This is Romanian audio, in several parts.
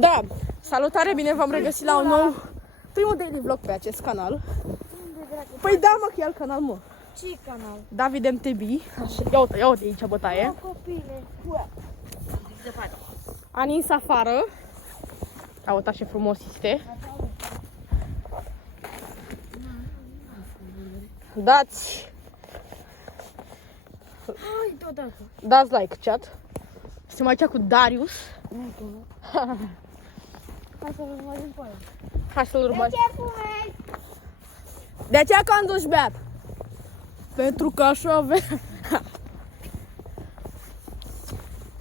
Da, salutare, bine v-am regăsit la un nou primul daily vlog pe acest canal. Păi da, mă, că e alt canal, mă. Ce canal? David MTB. Așa, ia uite aici bătaie. Copile. Anis afară. Ia uita ce frumos este. Dați like, chat. Suntem aici cu Darius. Hai să-l urmărim pe el. Hai să-l urmărim. De ce conduci, beat? Pentru că așa avea.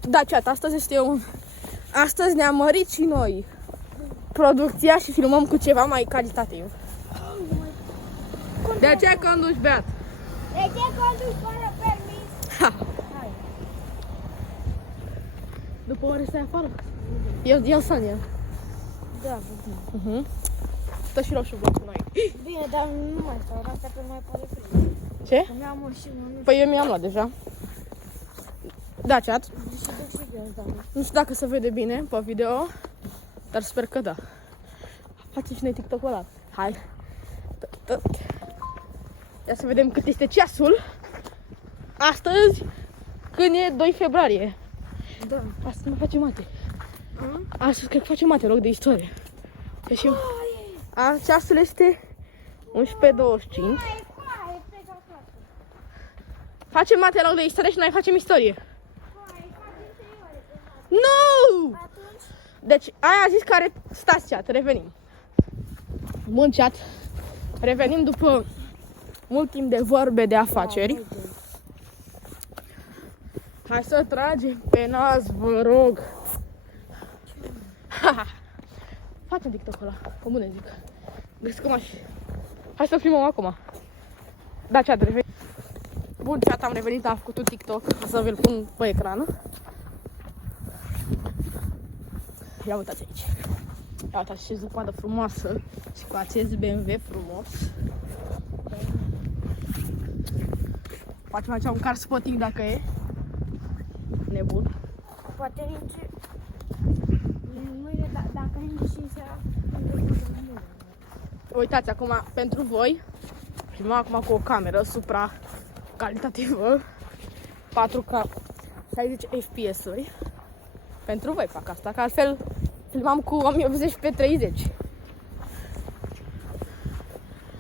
Da, chat, astăzi ne-am mărit și noi producția și filmăm cu ceva mai calitativ. De ce conduci, beat? De ce conduci fără permis? Ha. Hai. După ore stai afară? El Sania. Da, bine. Stă și roșu vlog cu noi. Bine, dar nu mai stau, asta pe mai pare frig. Ce? Îmi iau mașină, nu Păi eu mi-am luat deja. Da, chat. știu de asta. Nu știu dacă se vede bine pe video, dar sper că da. Facem și noi TikTok-ul ăla. Hai. Ia să vedem cât este ceasul. Astăzi, când e 2 februarie. Da. Astăzi mă facem mate. Astăzi cred că facem mate, rog de istorie. Și ceasul este 11:25. Facem mate, rog de istorie și noi facem istorie. Nu! Deci, aia a zis că stați, chat, revenim. Bun, chat. Revenim după mult timp de vorbe de afaceri. Hai să tragem pe nas, vă rog. Facem TikTok-ul ăla, cum bune zic. Găsicăm așa. Hai să filmăm acum. Da, chat, revenim. Bun, chat, am revenit, am făcut un TikTok. O să vi-l pun pe ecran. Ia uitați aici. Ia uitați ce zăpadă frumoasă și cu acest BMW frumos. Facem aici un car spotting dacă e. Nebun. Poate nici... Mâine, dacă nici și seara... Uitați, acum pentru voi filmăm acum cu o cameră supra calitativă 4K 60 FPS-uri. Pentru voi fac asta, că altfel filmam cu 1080 pe 30.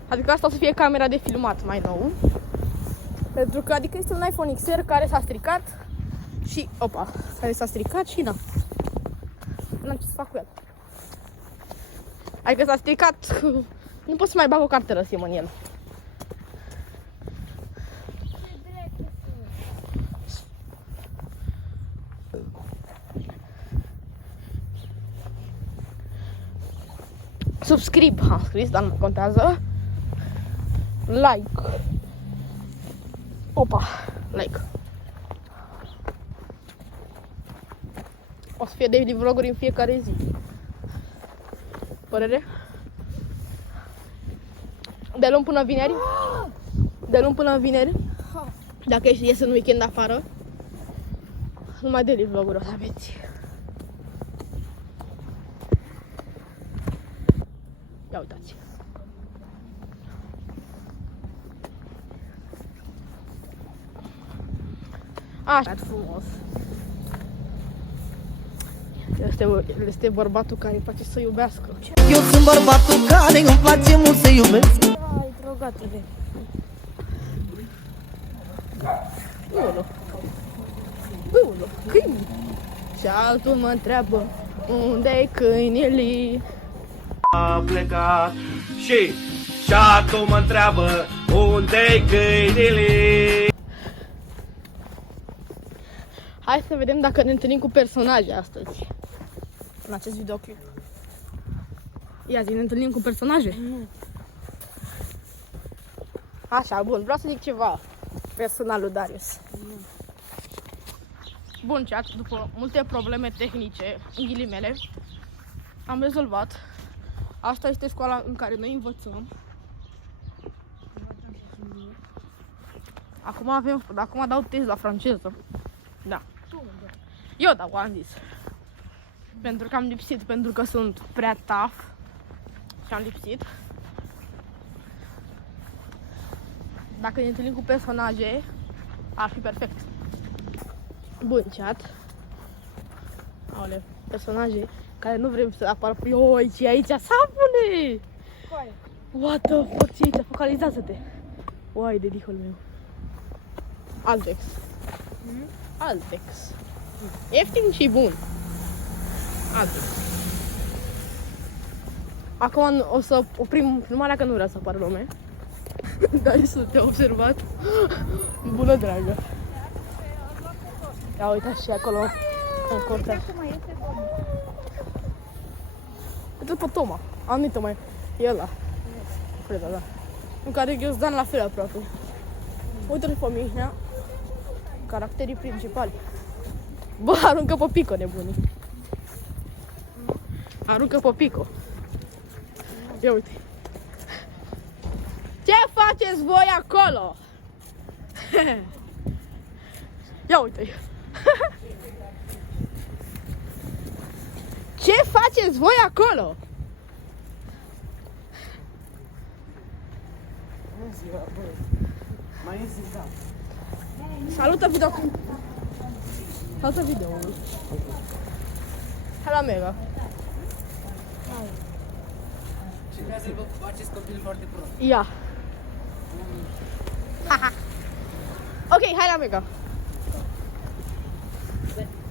Adică asta o să fie camera de filmat mai nou. Pentru că adică este un iPhone XR care s-a stricat și care s-a stricat și n-am ce să fac cu el. Adică s-a stricat, nu pot să mai bag o cartelă SIM în el. Subscribe, am scris, dar nu contează. Like. Like. O să fie daily vloguri în fiecare zi. Părere? De luni până vineri? De luni până vineri? Dacă ies în weekend afară, numai daily vloguri o să aveți. Ia uitați. Așa frumos. Este bărbatul care îi place să iubească. Eu sunt bărbatul care îmi place mult să iubesc. Ai drogatele. Ulu, câini. Și altul mă întreabă unde-i câinele. A plecat și altul mă întreabă unde-i câinele. Hai să vedem dacă ne întâlnim cu personaje astăzi. În acest videoclip. Ia zi, ne întâlnim cu personaje? Nu. Așa, bun, vreau să zic ceva personal lui Darius. Bun, chat, după multe probleme tehnice, în ghilimele, am rezolvat. Asta este școala în care noi învățăm. Acum dau test la franceză. Da. Eu dau, am zis. Pentru că am lipsit, pentru că sunt prea tough și am lipsit. Dacă ne întâlnim cu personaje, ar fi perfect. Bun, chat. Aoleu, personaje care nu vrem să apară. Ioi, ce aici, sapule! What the fuck, ce aici? Focalizează-te! Uai, de dihul meu. Altex. Altex. Ieftin și bun. Altex. Acum o să oprim filmarea că nu vrea să apară lume. Dar să te-a observat. Bună dragă. Ia uitați și acolo în cortea. Uite-l pe Toma. Am nu Toma, e ăla. Cred, da. În care Ghiozdan la fel aproape. Uite-l pe Mihnea. Caracterii principali. Bă, aruncă pe pico, nebunii. Aruncă pe pico. Ia uite. Ce faceți voi acolo? Ia uite. Ce faceți voi acolo? Salută video. Salută video-ul. Hai la Mega. Și vrea să-l văd cu acest copil foarte prost. Ia. Ok, hai la Mega.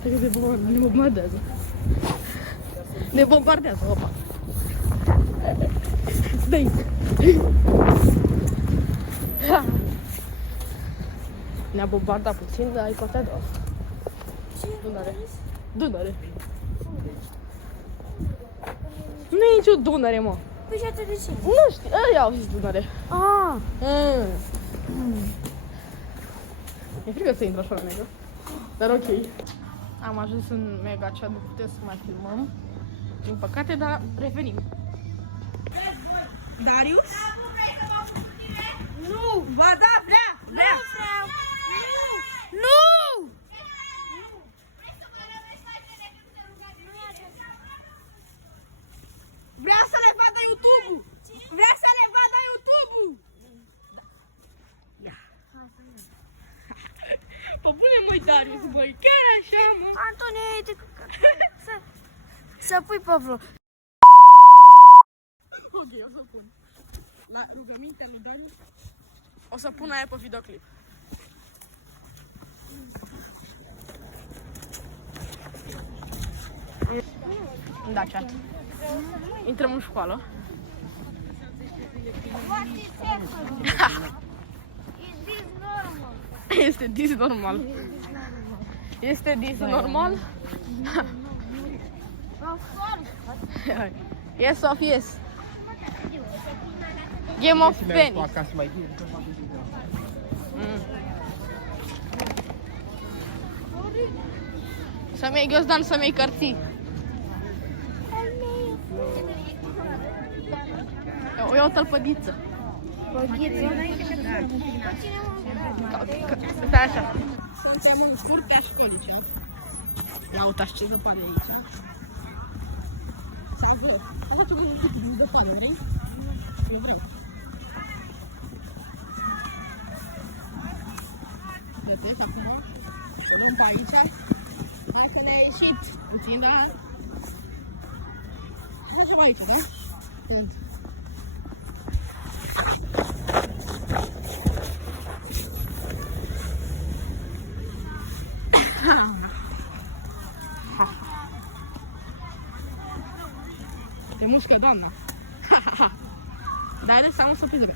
Cred că ne bombardează. Ne bombardează, opa. Dă-i. Ne-a bombardat puțin, dar e poate doar. Dunăre. Dunăre. Nu e nicio Dunăre, mă. Păi și atât de ce? Nu știu, ăia au zis Dunăre. Ah, E frică să intră așa la Mega. Dar ok. Am ajuns în Mega cea de putem să mai filmăm. Din păcate, dar revenim. Darius? Nu! Ba da, vrea! Vrea! nu vreau! Nu! Nu! Vrea să le vadă YouTube-ul! Vrea să le vadă YouTube-ul! Pă bune, măi, Darius, băi, chiar așa, mă! Antonie, uite, să pui pe vreo. Ok, o să pun. La rugămintea lui Darius o să pun aia pe videoclip. Da, chat. Intrăm în școală. Este dis normal. Este dis normal? Yes of yes. Game of Venice. Să-mi iei Ghiozdan, să-mi iei cărții. Eu iau o tălpădiță. Stai așa. Suntem în curtea școlii, cea. Ia uitați ce zăpadă e aici. Sau vă. Așa ce văd un de zăpadă, vrei? Eu vrei. Vedeți acum? O luăm pe aici. Hai că ne-a ieșit puțin, da? Așa aici, da? Sunt. Te mușcă doamna. Dar de seama să pizăre.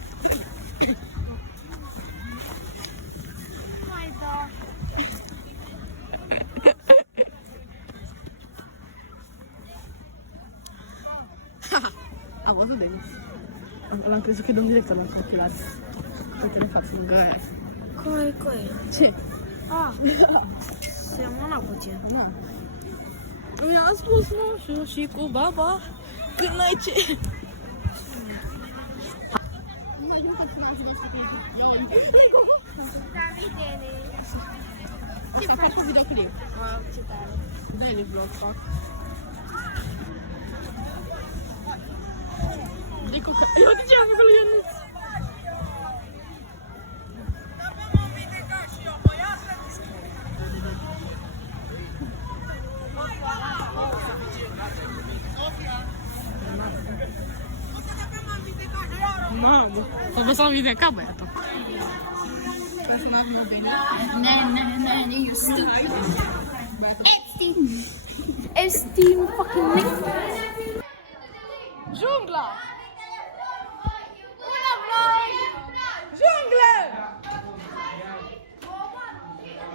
Mai da. A văzut Denis. L-am crezut că e domn director la calculat. Uite în față, în găia. Coi. Ce? Ah, semăna puțin. Nu. Mi-a spus moșul și cu baba când n-ai ce. Ce faci cu videoclip? Ce tare. Dă-i vlog, fac. De cu Eu de ce am făcut lui Ionuț? Mamă, o vă să-l vindeca băiatul. You stupid. Epstein fucking nigga. Jungla! Junglă!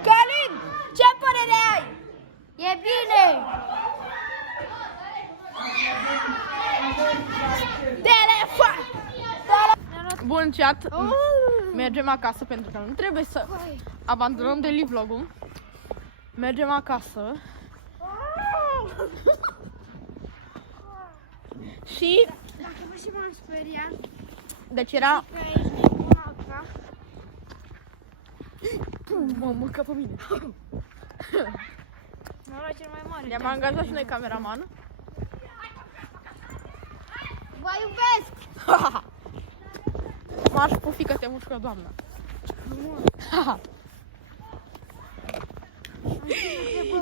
Călin! Ce părere ai? E bine! Telefon! Bun chat, mergem acasă pentru că nu trebuie să abandonăm daily vlog-ul. Mergem acasă. Și Dacă vă și m-am speriat, deci era că ești nebunată. mă mâncă pe mine. M-am luat cel mai mare. Ne-am angajat și noi cameraman. Vă iubesc! M-aș pufi că te mușcă doamna.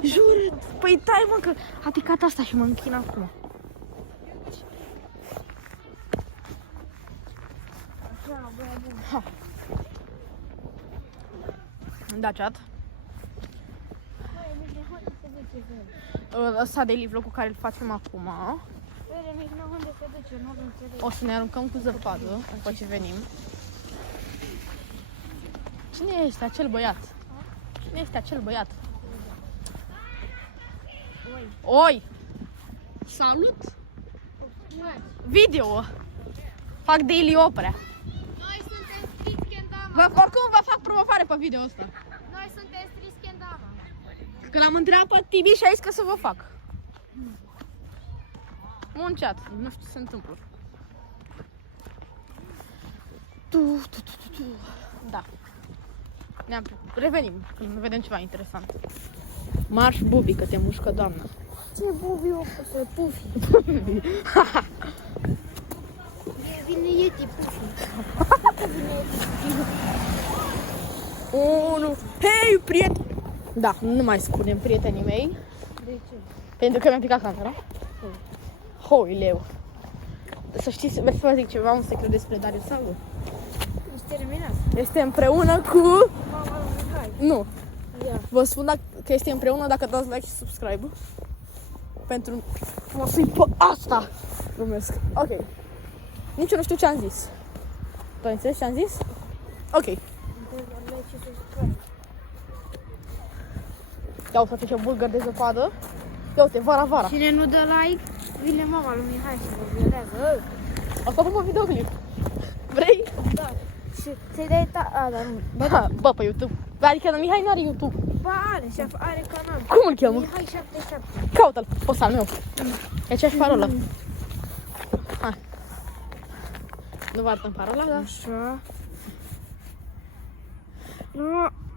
Jur, păi tai mă că a picat asta și mă închin acum. Ha. Da, chat. Ăsta daily vlog cu care îl facem acum. O să ne aruncăm cu zăpadă după ce venim. Cine este acel băiat? Cine este acel băiat? Oi! Salut! Video! Fac daily opera. Noi suntem Street Kendama. Oricum vă fac promovare pe video ăsta. Noi suntem Street Kendama. Când am întrebat pe Tibi și a zis că să vă fac. Un chat, nu știu ce se întâmplă. Tu. Da. Revenim când vedem ceva interesant. Marș Bubi, că te mușcă doamna. Ce bubi o să pufi? Vine Yeti pufi. Unu. Hei, prieteni! Da, nu mai spunem prietenii mei. De ce? Pentru că mi-am picat camera. Hoileu. Să știți, vreți să vă zic ceva, un secret despre Darius sau? Ești terminat. Este împreună cu... Mama lui Mihai. Nu. Ia. Vă spun că este împreună dacă dați like și subscribe. Pentru... Mă să-i pe asta! Glumesc. Ok. Nici eu nu știu ce am zis. Tu ai înțeles ce am zis? Ok. Ia uite ce bulgări de zăpadă. Ia uite, vara. Cine nu dă like, vine mama lui Mihai și vă violează. Asta după videoclip. Vrei? Da. Și să-i dai a, dar nu. Bă, pe YouTube. Adică Mihai nu are YouTube. Ba, are canal. Cum îl cheamă? Mihai 77. Caută-l, poți al meu. E aceeași parola. Hai. Nu vă arătăm parola, da? Așa.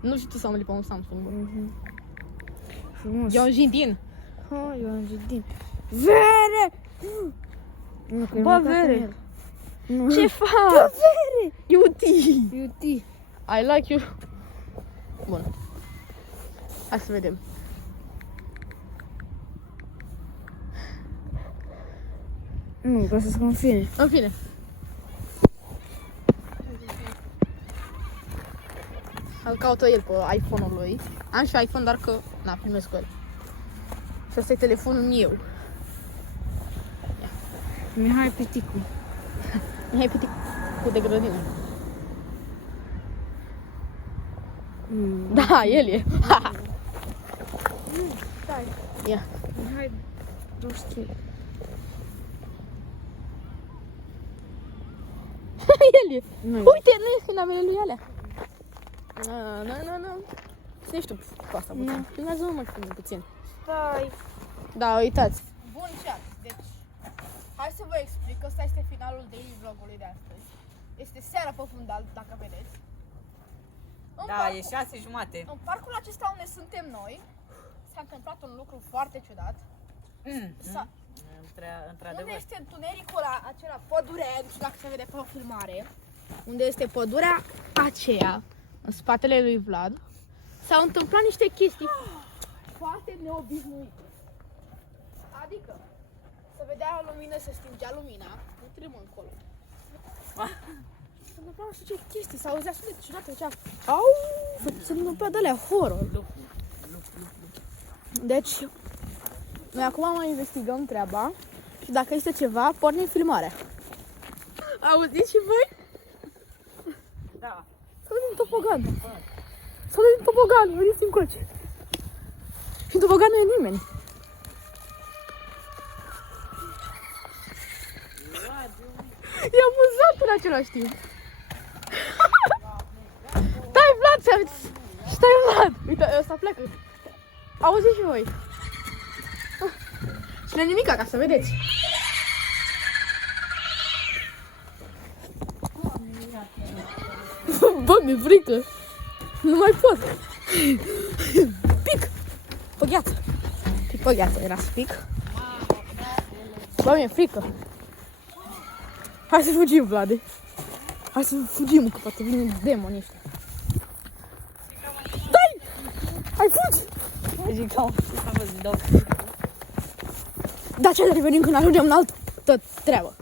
Nu știu tu să am pe un Samsung. Frumos. E un jidin. Eu am zis. Vere! Nu, că Bă, vere. Nu. Ce faci? Vere! Iuti. Iuti. I like you. Bun. Hai să vedem. Nu, ca să-ți confine. În fine. Îl caută el pe iPhone-ul lui. Am și iPhone, dar că n-a primesc cu el. Și ăsta e telefonul meu. Mihai Piticu. Mihai Piticul de grădină. Da, el e. Stai. Ia. Mihai 23. El e. Nu. Uite, nu e filmele lui alea. Nu. Nu știu cu asta puțin. Filmează-mă mă puțin. Stai. Da, uitați. Bun chat, deci hai să vă explic că ăsta este finalul daily vlogului de astăzi. Este seara pe fundal, dacă vedeți. Da, e 6:30. În parcul acesta unde suntem noi, s-a întâmplat un lucru foarte ciudat. Unde într-adevăr. este întunericul ăla, acela, pădurea, nu știu dacă se vede pe o filmare, unde este pădurea aceea, în spatele lui Vlad, s-au întâmplat niște chestii foarte neobișnuite. Adică, se vedea lumină, se stingea lumina, nu trimă încolo. Se întâmplau nu știu ce chestii, s-auzea sunet ciudate, zicea, au, se întâmplau de-alea horror. Deci, noi acum mai investigăm treaba și dacă este ceva, pornim filmarea. Auziți și voi? Da. S-a dus din topogan. S-a dus din topogan, veniți încoace. Și în topogan nu e nimeni. E amuzant în același timp. Stai, Vlad, stai, Vlad. Uite, ăsta pleacă. Auziți și voi. Și nu e nimica, ca să vedeți. Bă, mi-e frică. Nu mai pot. Pic. Pe gheață. Pic pe gheață era să pic. Bă, mi-e frică. Hai să fugim, Vlade. Hai să fugim, că poate vine demonii ăștia. Stai! Hai, fugi! Zic, am văzut, dau. Da, ce revenim când ajungem în altă treabă.